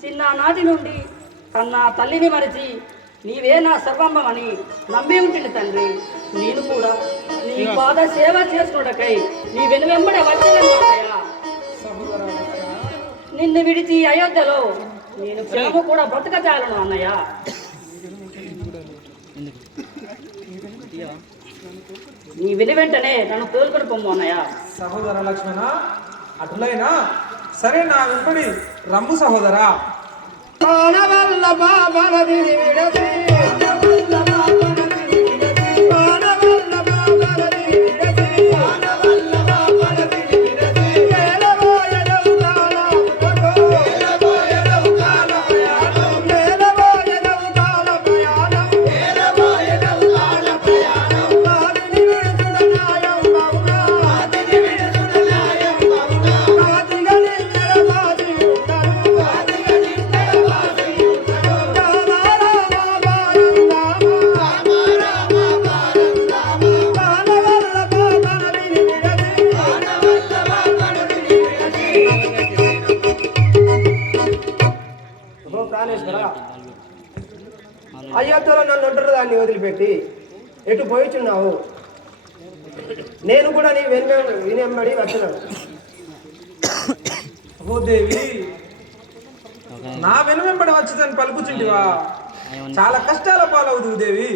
చిన్ననాటి నుండి కన్నా తల్లిని మరిచి నీవే నా సర్వమ్మని నమ్మి ఉంటుంది తండ్రి. నేను కూడా నీ పాద సేవ చేసుకున్నకై నీ వెనువెంబడి వచ్చేదన్నయ్యా. నిన్ను విడిచి అయోధ్యలో నేను ప్రేమ కూడా బ్రతకజాలను అన్నయ్య. నీ విని వెంటనే నన్ను తోలుకొని పొమ్ము అన్నయ్య. సహోదర లక్ష్మణ అటులైనా సరే, నా వెంబడి రమ్ము సహోదరా. ప్రాణేశ్వర, అయ్యత్తలో నన్ను ఒంటరి దాన్ని వదిలిపెట్టి ఎటు పోయిచున్నావు? నేను కూడా నీ వినెంబడి వచ్చినాను. ఓ దేవి, నా వెనువెంబడి వచ్చిందని పలుకుచుంటివా? చాలా కష్టాల పాలవుదు దేవి.